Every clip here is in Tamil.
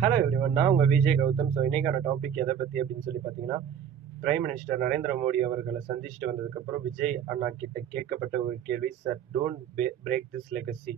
ஹலோ எவ்ரிவன், நான் உங்கள் விஜய் கௌதம். ஸோ இன்னைக்கான டாபிக் எதை பற்றி அப்படின்னு சொல்லி பார்த்தீங்கன்னா, பிரைம் மினிஸ்டர் நரேந்திர மோடி அவர்களை சந்திச்சுட்டு வந்ததுக்கப்புறம் விஜய் அண்ணா கிட்ட கேட்கப்பட்ட ஒரு கேள்வி, sir don't break this legacy.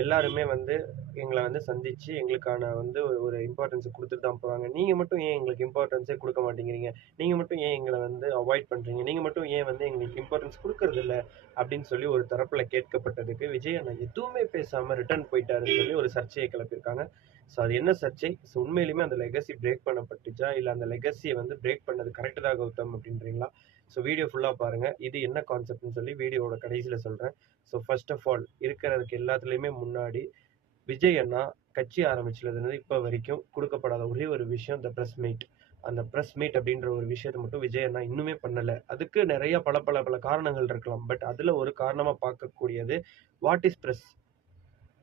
எல்லாருமே வந்து எங்களை வந்து சந்திச்சு எங்களுக்கான வந்து ஒரு இம்பார்ட்டன்ஸை கொடுத்துட்டு தான் போகிறாங்க. நீங்கள் மட்டும் ஏன் எங்களுக்கு இம்பார்ட்டன்ஸே கொடுக்க மாட்டேங்கிறீங்க? நீங்கள் மட்டும் ஏன் எங்களை வந்து அவாய்ட் பண்ணுறீங்க? நீங்கள் மட்டும் ஏன் வந்து எங்களுக்கு இம்பார்ட்டன்ஸ் கொடுக்கறதில்ல அப்படின்னு சொல்லி ஒரு தரப்பில் கேட்கப்பட்டதுக்கு விஜய் அண்ணா எதுவுமே பேசாமல் ரிட்டர்ன் போயிட்டாருன்னு சொல்லி ஒரு சர்ச்சையை கிளப்பியிருக்காங்க. ஸோ அது என்ன சர்ச்சை? ஸோ உண்மையிலுமே அந்த லெகசி பிரேக் பண்ணப்பட்டுச்சா, இல்லை அந்த லெகசியை வந்து பிரேக் பண்ணது கரெக்டு தான் கௌதம் அப்படின்றீங்களா? ஸோ வீடியோ ஃபுல்லாக பாருங்கள். இது என்ன கான்செப்ட்னு சொல்லி வீடியோவோட கடைசியில் சொல்கிறேன். ஸோ ஃபர்ஸ்ட் ஆஃப் ஆல் இருக்கிறதுக்கு எல்லாத்துலேயுமே முன்னாடி விஜய் அண்ணா கட்சி ஆரம்பிச்சதுலேருந்து இப்போ வரைக்கும் கொடுக்கப்படாத ஒரே ஒரு விஷயம் இந்த ப்ரெஸ் மீட். அந்த ப்ரெஸ் மீட் அப்படின்ற ஒரு விஷயத்தை மட்டும் விஜய் அண்ணா இன்னுமே பண்ணலை. அதுக்கு நிறைய பல காரணங்கள் இருக்கலாம். பட் அதில் ஒரு காரணமாக பார்க்கக்கூடியது, what is press,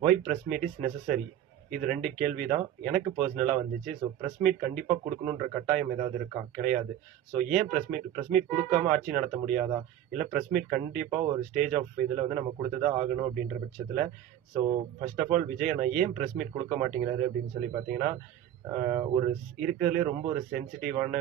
why press meet is necessary. இது ரெண்டு கேள்வி தான் எனக்கு பர்சனலாக வந்துச்சு. ஸோ ப்ரெஸ் மீட் கண்டிப்பாக கொடுக்கணுன்ற கட்டாயம் ஏதாவது இருக்கா? கிடையாது. ஸோ ஏன் ப்ரெஸ் மீட் கொடுக்காம ஆட்சி நடத்த முடியாதா? இல்லை ப்ரெஸ் மீட் கண்டிப்பாக ஒரு ஸ்டேஜ் ஆஃப் இதில் வந்து நம்ம கொடுத்து தான் ஆகணும் அப்படின்ற பட்சத்தில், so first of all Vijay அண்ணா ஏன் ப்ரெஸ் மீட் கொடுக்க மாட்டேங்கிறாரு அப்படின்னு சொல்லி பார்த்தீங்கன்னா, ஒரு இருக்கிறதுலே ரொம்ப ஒரு சென்சிட்டிவான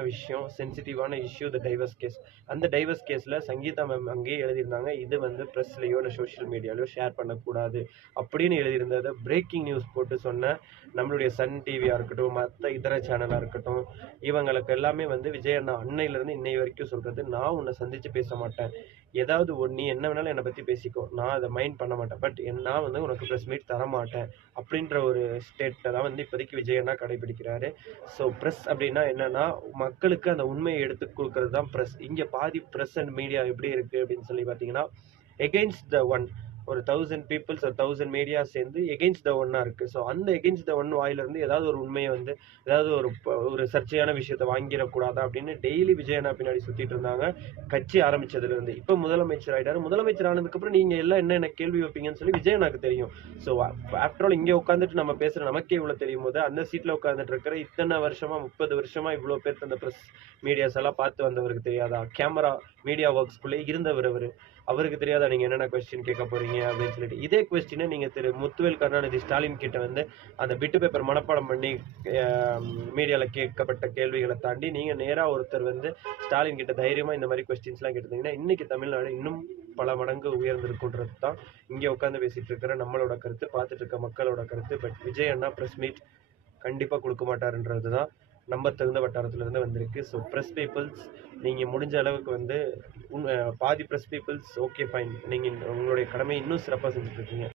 இஷ்யூ த டைவர்ஸ் கேஸ். அந்த டைவர்ஸ் கேஸில் சங்கீதா மேம் அங்கேயே எழுதியிருந்தாங்க, இது வந்து ப்ரெஸ்லையோ இல்லை சோஷியல் மீடியாலையோ ஷேர் பண்ணக்கூடாது அப்படின்னு எழுதியிருந்ததை பிரேக்கிங் நியூஸ் போட்டு சொன்ன நம்மளுடைய சன் டிவியாக இருக்கட்டும், மற்ற இதர சேனலாக இருக்கட்டும், இவங்களுக்கு எல்லாமே வந்து விஜய் அண்ணா அன்னையிலேருந்து இன்னை வரைக்கும் சொல்கிறது, நான் உன்னை சந்தித்து பேச மாட்டேன், ஏதாவது நீ என்ன வேணாலும் என்னை பற்றி பேசிக்கோ, நான் அதை மைண்ட் பண்ண மாட்டேன், பட் நான் வந்து உனக்கு ப்ரெஸ் மீட் தர மாட்டேன் அப்படின்ற ஒரு ஸ்டேட்டை தான் வந்து இப்போதைக்கு விஜய் அண்ணா கடைபிடிக்கிறாரு. ஸோ ப்ரெஸ் அப்படின்னா என்னன்னா, மக்களுக்கு அந்த உண்மையை எடுத்து கொடுக்கறது தான் ப்ரெஸ். இங்கே பாதி ப்ரெஸ் அண்ட் மீடியா எப்படி இருக்குது அப்படின்னு சொல்லி பார்த்தீங்கன்னா, எகெயின்ஸ்ட் த ஒன், ஒரு 1000 பீப்புள்ஸ் ஒரு 1000 மீடியா சேர்ந்து எகெயின்ஸ்ட் த ஒன்னா இருக்குது. ஸோ அந்த எகெயின்ஸ்ட் த ஒன் வாயிலிருந்து ஏதாவது ஒரு உண்மையை வந்து, ஏதாவது ஒரு சர்ச்சையான விஷயத்தை வாங்கிடக்கூடாதா அப்படின்னு டெய்லி விஜய் அண்ணா பின்னாடி சுற்றிட்டு இருந்தாங்க கட்சி ஆரம்பிச்சதுலேருந்து. இப்போ முதலமைச்சர் ஆகிட்டாரு. முதலமைச்சர் ஆனதுக்கப்புறம் நீங்கள் எல்லாம் என்ன கேள்வி வைப்பீங்கன்னு சொல்லி விஜய் அண்ணாக்கு தெரியும். ஸோ ஆஃப்டர் ஆல் இங்கே உட்காந்துட்டு நம்ம பேசுகிற நமக்கே இவ்வளோ தெரியும் போது, அந்த சீட்டில் உட்காந்துட்டு இருக்கிற இத்தனை வருஷமாக 30 வருஷமாக இவ்வளோ பேர் அந்த ப்ரெஸ் மீடியாஸ் எல்லாம் பார்த்து வந்தவருக்கு தெரியாதா? கேமரா மீடியா ஒர்க்ஸ்குள்ளே இருந்தவர் அவருக்கு தெரியாதா நீங்கள் என்னென்ன கொஸ்டின் கேட்க போகிறீங்க அப்படின்னு சொல்லிட்டு? இதே கொஸ்டினை நீங்கள் திரு முத்துவேல் கருணாநிதி ஸ்டாலின் கிட்ட வந்து அந்த பிட்டு பேப்பர் மனப்பாடம் பண்ணி மீடியாவில் கேட்கப்பட்ட கேள்விகளை தாண்டி நீங்கள் நேராக ஒருத்தர் வந்து ஸ்டாலின் கிட்ட தைரியமாக இந்த மாதிரி கொஸ்டின்ஸ்லாம் கேட்டிருந்தீங்கன்னா இன்றைக்கி தமிழ்நாடு இன்னும் பல மடங்கு உயர்ந்திருக்குன்றது தான் இங்கே உட்காந்து பேசிகிட்டு இருக்கிற நம்மளோட கருத்து, பார்த்துட்டு இருக்க மக்களோட கருத்து. But Vijay Anna press meet கண்டிப்பாக கொடுக்க மாட்டாருன்றது தான் நம்ம தகுந்த வட்டாரத்துலேருந்து வந்திருக்கு. ஸோ ப்ரெஸ் பீப்புள்ஸ், நீங்கள் முடிஞ்ச அளவுக்கு வந்து பாதி ப்ரெஸ் பீப்புள்ஸ் ஓகே ஃபைன், நீங்கள் உங்களுடைய கடமையை இன்னும் சிறப்பாக செஞ்சுட்டு இருக்கீங்க.